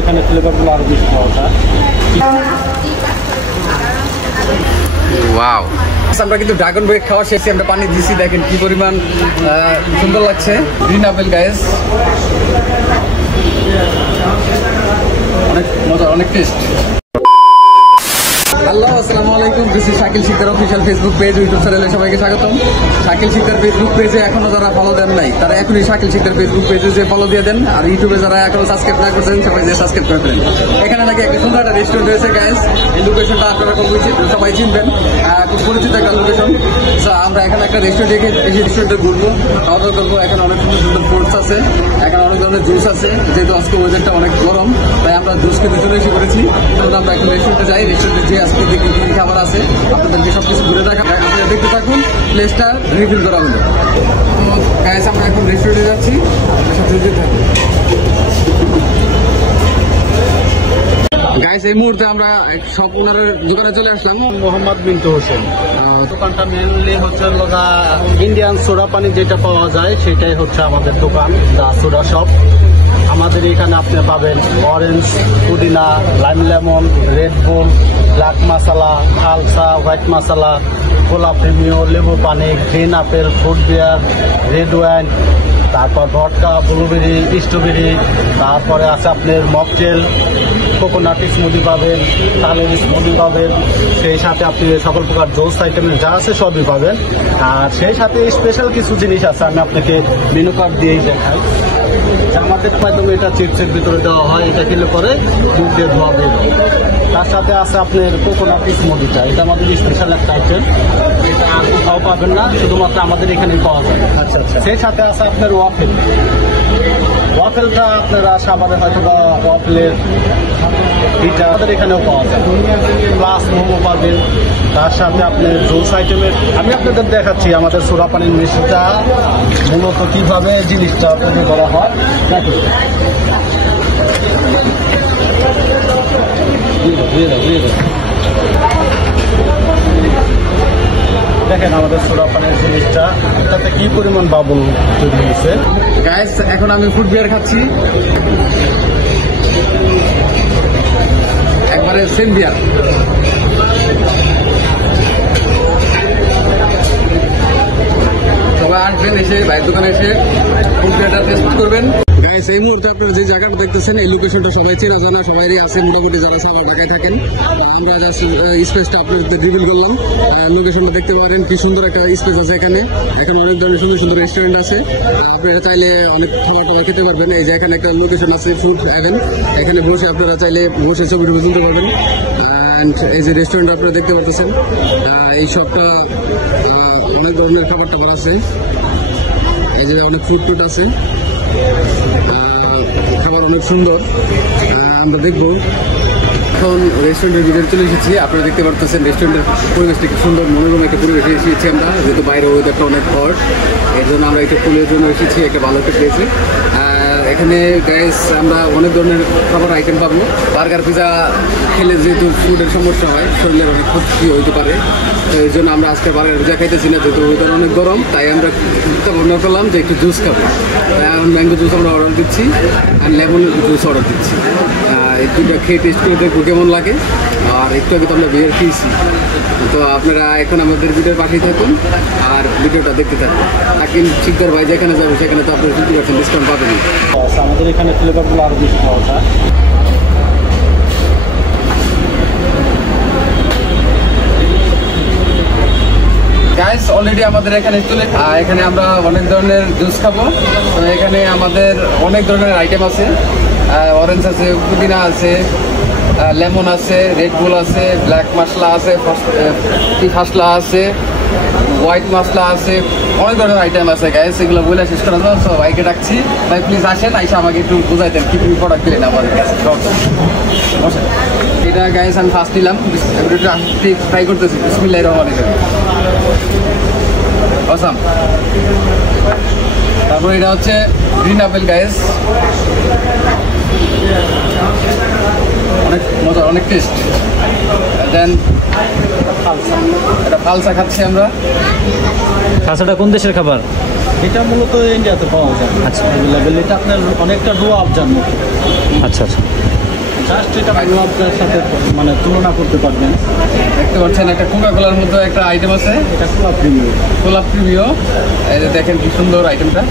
এখানে ফ্লেভারগুলো আরো বেশি পাওয়া যায়। ওয়াও, আমরা কিন্তু ড্রাগন ব্রেড খাওয়া শেষে আমরা পানি দিয়েছি, দেখেন কি পরিমাণ সুন্দর লাগছে। গ্রিন আপেল গাইস, অনেক মজা, অনেক টেস্ট। হ্যালো, আসসালামু আলাইকুম, this is Shakil Sikdar official Facebook page, YouTube চ্যানেলে সবাইকে স্বাগতম। শাকিল শিকদার ফেসবুক পেজে এখনো যারা ফলো দেন নাই তারা এখনই শাকিল শিকদার ফেসবুক পেজে যে ফলো দিয়ে দেন, আর ইউটিউবে যারা এখনো সাবস্ক্রাইব না করছেন সবাই যে সাবস্ক্রাইব করে ফেলেন। এখানে নাকি একটা সুন্দর একটা রেস্টুরেন্ট রয়েছে গাইস, এই লোকেশনটা আপনারা সবাই চিনবেন, খুব পরিচিত একটা লোকেশন। আমরা এখানে একটা রেস্টুরেন্ট দেখে এই রেস্টুরেন্টে ঘুরবো, খাওয়া দাওয়া করবো। এখানে অনেক সুন্দর সুন্দর ফ্রুটস আছে, এখানে অনেক ধরনের জুস আছে, যেহেতু আজকে ওয়েদারটা অনেক গরম তাই আমরা জুস খেতে চলে এসে পড়েছি। আমরা এখন রেস্টুরেন্টে যাই, রেস্টুরেন্টে যে আজকে দেখি কি খাবার আছে আপনাদেরকে সবকিছু ঘুরে দেখা, আপনারা দেখতে থাকুন, প্লেসটা রিভিউ করা হলো। গাইস আমরা এখন রেস্টুরেন্টে যাচ্ছি, গাইস এই মুহূর্তে আমরা সব ওনারের দোকানে চলে আসলাম। মোহাম্মদ বিন্টু হোসেন, দোকানটা মেনলি হচ্ছে ইন্ডিয়ান সোডা পানি যেটা পাওয়া যায় সেটাই হচ্ছে আমাদের দোকান, দা সোডা শপ। আমাদের এখানে আপনি পাবেন অরেঞ্জ, পুদিনা, lime lemon, red bull, black masala, Khalsa, white masala, গোলাপ প্রিমিও, লেবু পানি, green apple, fruit beer, red wine, তারপর ভটকা, ব্লুবেরি, স্ট্রবেরি, তারপরে আছে আপনার মকটেল, কোকোনাট স্মুদি পাবেন, তালের স্মুদি পাবেন, সেই সাথে আপনি সকল প্রকার জুস আইটেমের যা আছে সবই পাবেন। আর সেই সাথে স্পেশাল কিছু জিনিস আছে, আমি আপনাকে মেনু কার্ড দিয়েই দেখাই। আমাদের মাধ্যমে এটা চিপসের ভিতরে দেওয়া হয়, এটা খেলে পরে দুধ দিয়ে ধোয়া বের হয়। তার সাথে আছে আপনার কোকোনাট স্মুদিটা, এটা আমাদের স্পেশাল একটা আইটেম, এটা আর কোথাও পাবেন না, শুধুমাত্র আমাদের এখানেই পাওয়া যায়। আচ্ছা আচ্ছা। সেই সাথে আছে আপনার ওয়াফেল, ওয়াফেলটা আপনারা সাবারে হয়তো বা ওয়াফেলের এটা আমাদের এখানেও পাওয়া যায়, প্লাস মোমো পাবেন। তার সাথে আপনার জুস আইটেমের আমি আপনাদের দেখাচ্ছি আমাদের সোডা পানির মেশিনটা মূলত কিভাবে জিনিসটা তৈরি করা হয়। দেখেন আমাদের সোডা পানির জিনিসটা, এটাতে কি পরিমাণ বাবুল তৈরি হয়েছে। গাইস এখন আমি ফুড বিয়ার খাচ্ছি, একবারে সেম বিয়ার। সবাই আসবেন, এসে ভাইয়ের দোকানে এসে ফুড বিয়ারটা টেস্ট করবেন। গাইস এই মুহূর্তে আপনারা যে জায়গাটা দেখতেছেন এই লোকেশনটা সবাই চেনা জানা, সবাই আছে মোটামুটি যারা সবাই ঢাকায় থাকেন। আমরা জাস্ট স্পেসটা আপনাদের রিভিল করলাম, লোকেশনটা দেখতে পারেন কি সুন্দর একটা স্পেস আছে এখানে। এখানে অনেক ধরনের সুন্দর সুন্দর রেস্টুরেন্ট আছে, আপনারা চাইলে অনেক খাবার টাবার খেতে পারবেন। এই যে এখানে একটা লোকেশন আছে ফুড হ্যাভেন, এখানে বসে আপনারা চাইলে বসে ছবি টবি তুলতে পারবেন। অ্যান্ড এই যে রেস্টুরেন্ট আপনারা দেখতে পাচ্ছেন, এই শপটা অনেক ধরনের খাবার টাবার আছে, এই যে অনেক ফুড টুড আছে, খাবার অনেক সুন্দর। আমরা দেখবো এখন রেস্টুরেন্টের ভিতরে চলে এসেছি, আপনারা দেখতে পারতেছেন রেস্টুরেন্টের পরিবেশটা কি সুন্দর, মনোরম একটা পরিবেশে এসেছি আমরা, যেহেতু বাইরে ওয়েদারটা অনেক হট, এর জন্য আমরা একটা ফুলের জন্য এসেছি একটা ভালো একটা প্লেসে। এখানে গাইস আমরা অনেক ধরনের খাবার আইটেম পাবো। বার্গার পিজা খেলে যেহেতু ফুডের সমস্যা হয়, শরীরের অনেক ক্ষতি হইতে পারে, তো এই জন্য আমরা আজকে বার্গার পিজা খাইতেছি না, যেহেতু ওয়েদার অনেক গরম, তাই আমরা চিন্তা ভাবনা করলাম যে একটু জুস খাবো। এখন ম্যাঙ্গো জুস আমরা অর্ডার দিচ্ছি আর লেমন জুস অর্ডার দিচ্ছি। এই দুটো খেয়ে টেস্ট করে দেখবো কেমন লাগে। আর একটু আগে তো আমরা বিয়ার খেয়েছি, তো আপনারা এখন আমাদের ভিডিওর পাশেই থাকুন আর ভিডিওটা দেখতে থাকুন। শাকিল শিকদার ভাই যেখানে যাবে সেখানে তো আপনারা 50% ডিসকাউন্ট পাবেন। আমাদের এখানে ফ্লেভারগুলো আরো বেশি পাওয়া যায়। গাইস অলরেডি আমাদের এখানে এখানে আমরা অনেক ধরনের জুস খাবো। তো এখানে আমাদের অনেক ধরনের আইটেম আছে, অরেঞ্জ আছে, পুদিনা আছে, লেমন আছে, রেড বুল আছে, ব্ল্যাক মশলা আছে, হাসলা আছে, হোয়াইট মশলা আছে, অনেক ধরনের আইটেম আছে গাইস, এগুলো বলে শেষ করা যাবে। সো ভাইকে ডাকছি, ভাই প্লিজ আসেন, আইসা আমাকে একটু বুঝাই দেন কি কি প্রোডাক্ট পেলেন আমাদের কাছে। এটা গাইস আমি ফার্স্ট নিলাম, ট্রাই করতেছি। বিসমিল্লাহির রহমানির রহিম। অসাম। তারপর এটা হচ্ছে গ্রিন আপেল গাইস, অনেক মজা, অনেক টেস্ট। দেন এটা ফালসা খাচ্ছি আমরা। ফালসাটা কোন দেশের খাবার? এটা মূলত ইন্ডিয়াতে পাওয়া যায়। আচ্ছা, এটা আপনার অনেকটা রুয়া আফজান মতো। আচ্ছা আচ্ছা। জাস্ট এটা আপনার সাথে মানে তুলনা করতে পারবেন। দেখতে পাচ্ছেন একটা কোকা কোলার মতো একটা আইটেম আছে, এটা কোলা প্রিমিয়াম। কোলা প্রিমিয়াম। এই যে দেখেন কি সুন্দর আইটেমটা,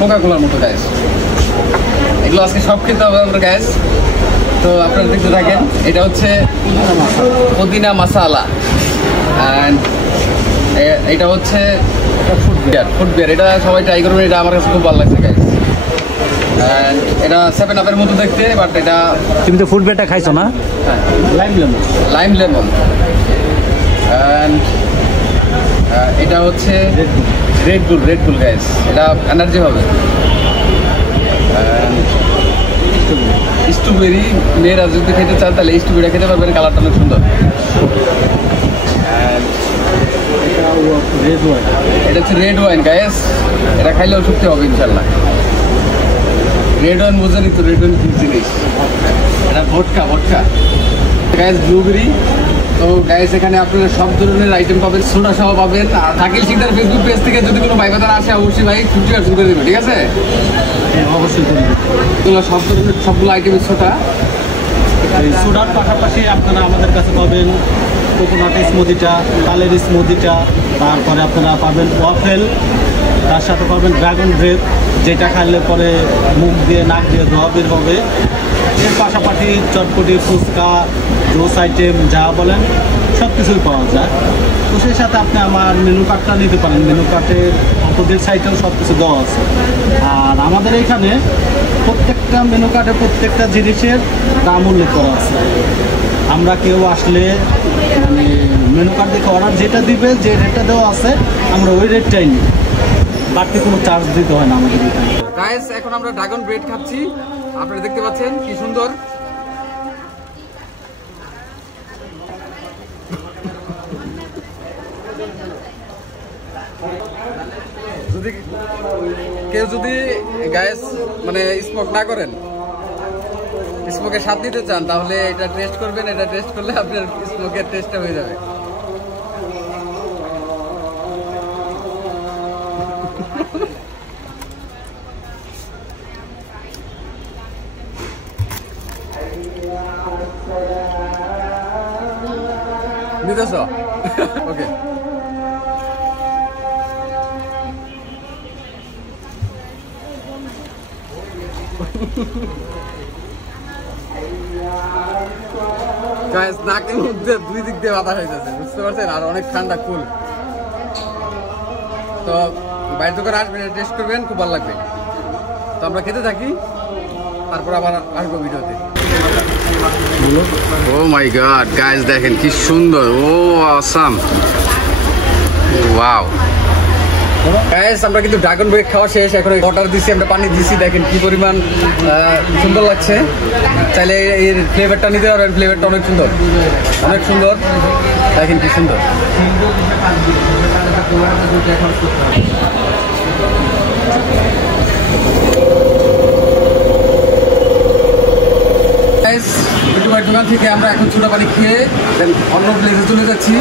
কোকা কোলার মতো গ্যাস। এগুলো আজকে সব খেতে হবে আমরা গ্যাস। তো আপনারা দেখতে থাকেন। এটা হচ্ছে পুদিনা মশালা, অ্যান্ড এটা হচ্ছে ফুড বিয়ার। এটা সবাই ট্রাই করবেন, এটা আমার কাছে খুব ভালো লাগছে গ্যাস। অ্যান্ড এটা 7 আপের মতো দেখতে, বাট এটা তুমি তো ফুড বিয়ারটা খাইছো না? Lime lemon. অ্যান্ড এটা হচ্ছে রেড বুল গ্যাস, এটা এনার্জি হবে। স্ট্রবেরি মেয়েরা যদি খেতে চান তাহলে স্ট্রবেরিটা খেতে পারবেন, কালারটা অনেক সুন্দর। এটা হচ্ছে রেড ওয়াইন গ্যাস, এটা খাইলেও শক্তি হবে ইনশাল্লাহ। রেড ওয়াইন বোঝেনি তো, রেড ওয়াইন কি জিনিস? এটা ভটকা গ্যাস, ব্লুবেরি। তো গ্যাস এখানে আপনারা সব ধরনের আইটেম পাবেন, সোডা সহ পাবেন। আর থাকিল শিকদার ফেসবুক পেজ থেকে যদি কোনো ভাই বাজার আসে অবশ্যই ভাই 50% করে দেবেন, ঠিক আছে? অবশ্যই এগুলো সব ধরনের সবগুলো আইটেমের সোডা। এই সোডার পাশাপাশি আপনারা আমাদের কাছে পাবেন কোকোনাট স্মুদিটা, তালের স্মুদিটা, তারপরে আপনারা পাবেন ওয়াফেল, তার সাথে পাবেন ড্রাগন ব্রেথ, যেটা খাইলে পরে মুখ দিয়ে নাক দিয়ে ধোয়া বের হবে। এর পাশাপাশি চটপটি, ফুচকা, জুস আইটেম যা বলেন সব কিছুই পাওয়া যায়। তো সেই সাথে আপনি আমার মেনু কার্ডটা নিতে পারেন। মেনু কার্ডের অপোজিট সাইডেও সব কিছু দেওয়া আছে। আর আমাদের এইখানে প্রত্যেকটা মেনু কার্ডে প্রত্যেকটা জিনিসের দাম উল্লেখ করা আছে। আমরা কেউ আসলে মানে মেনু কার্ড দেখে অর্ডার যেটা দিবে, যে রেটটা দেওয়া আছে আমরা ওই রেটটাই নিই, বাড়তি কোনো চার্জ দিতে হয় না আমাদের এখানে। গাইস এখন আমরা ড্রাগন ব্রেড খাচ্ছি, আপনারা দেখতে পাচ্ছেন কি সুন্দর। যদি কেউ গাইস মানে স্মোক না করেন, স্মোকের স্বাদ নিতে চান, তাহলে এটা টেস্ট করবেন। এটা টেস্ট করলে আপনার স্মোকের টেস্টটা হয়ে যাবে। নিতেছ? ওকে। গাইস নাকের মধ্যে দুই দিক দিয়ে বাতাস হয়ে যাচ্ছে, বুঝতে পারছেন? আর অনেক ঠান্ডা কুল। তো বাইরের দোকানে আসবেন, টেস্ট করবেন, খুব ভালো লাগবে। তো আমরা খেতে থাকি, তারপর আবার আসবো ভিডিওতে। ও মাই গড গাইস, দেখেন কি সুন্দর। ও অসাম, ওয়াও। গাইস আমরা কিন্তু ড্রাগন ব্রেড খাওয়া শেষ, এখন অর্ডার দিছি, আমরা পানি দিছি। দেখেন কি পরিমাণ সুন্দর লাগছে। চাইলে এর ফ্লেভারটা নিতে পারবেন, ফ্লেভারটা অনেক সুন্দর, অনেক সুন্দর। দেখেন কি সুন্দর। দোকান থেকে আমরা এখন ছোটা পানি খেয়ে অন্য প্লেসে চলে যাচ্ছি।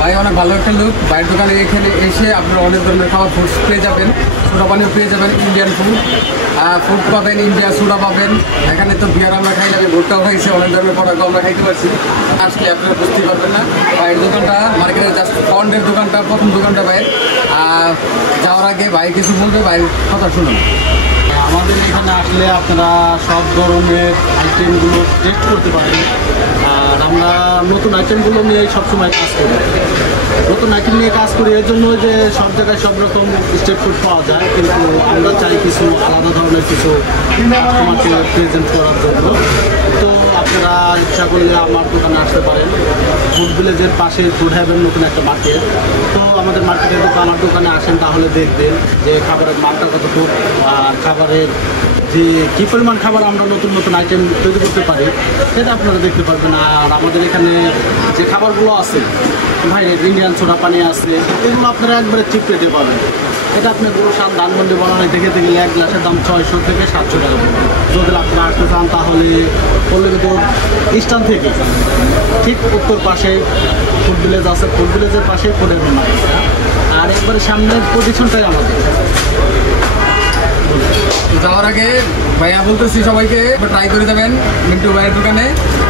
ভাই অনেক ভালো একটা লুক। বাইরের দোকানে এখানে এসে আপনারা অনেক ধরনের খাবার ফুডস পেয়ে যাবেন, ছোটা পানিও পেয়ে যাবেন, ইন্ডিয়ান ফুড পাবেন, ইন্ডিয়া সোডা পাবেন। এখানে তো বিয়ার আমরা খাই লাগে, ভুট্টাও খাইছি, অনেক ধরনের প্রোডাক্ট আমরা খাইতে পারছি। আসলে আপনারা বুঝতেই পারবেন না। বাইরের দোকানটা মার্কেটের জাস্ট ফ্রন্টের দোকানটা, প্রথম দোকানটা বাইরে। যাওয়ার আগে ভাই কিছু বলবে, বাইরের কথা শুনুন। আমাদের এখানে আসলে আপনারা সব ধরনের আইটেমগুলো টেস্ট করতে পারেন। আর আমরা নতুন আইটেমগুলো নিয়ে সবসময় কাজ করি। নতুন আইটেম নিয়ে কাজ করি এর জন্য যে সব জায়গায় সব রকম স্ট্রিট ফুড পাওয়া যায়, কিন্তু আমরা চাই কিছু আলাদা ধরনের কিছু কাস্টমারকে প্রেজেন্ট করার জন্য। তো আপনারা ইচ্ছা করলে আমার দোকানে আসতে পারেন। ফুড ভিলেজের পাশে ফুড হ্যাভেন নতুন একটা মার্কেট। তো আমাদের মার্কেটের আমার দোকানে আসেন, তাহলে দেখবেন যে খাবারের মানটা কতটুকু, আর খাবারের যে কী পরিমাণ খাবার আমরা নতুন নতুন আইটেম তৈরি করতে পারি সেটা আপনারা দেখতে পারবেন। আর আমাদের এখানে যে খাবারগুলো আছে বাইরের ইন্ডিয়ান সোডা পানি আছে, এগুলো আপনারা একবারে ঠিক রেটে পাবেন। এটা আপনি গুরুসান ধানমন্ডি বনানী থেকে গেলে এক গ্লাসের দাম 600 থেকে 700 টাকা পড়বে। যদি আপনারা আসতে চান তাহলে পল্লীবিদ্যুৎ স্ট্যান্ড থেকে ঠিক উত্তর পাশে ফুড ভিলেজ আছে, ফুড ভিলেজের পাশে ফুডের মার্কেট। আর একবারে সামনের পজিশনটাই আমাদের। যাওয়ার আগে ভাইয়া বলতেছি সবাইকে ট্রাই করে যাবেন মিন্টু ভাইয়ের দোকানে।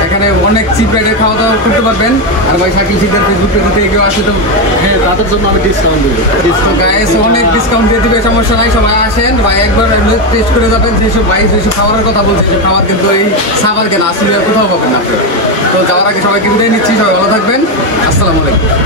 এখানে অনেক চিপ রেটে খাওয়া দাওয়া করতে পারবেন। আর ভাই শাকিল সিদ্ধার ফেসবুক পেজ থেকে কেউ আসে তো হ্যাঁ, তাদের জন্য আমি ডিসকাউন্ট দেবো। গাইস অনেক ডিসকাউন্ট দিয়ে দিবে, সমস্যা নাই। সবাই আসেন, ভাই একবার টেস্ট করে যাবেন। যেসব ভাই যেসব খাবারের কথা বলছে সেসব খাবার কিন্তু এই সাবার কেন আসলে কোথাও পাবেন না আপনারা। তো যাওয়ার আগে সবাইকে বিদায় নিচ্ছি, সবাই ভালো থাকবেন, আসসালামু আলাইকুম।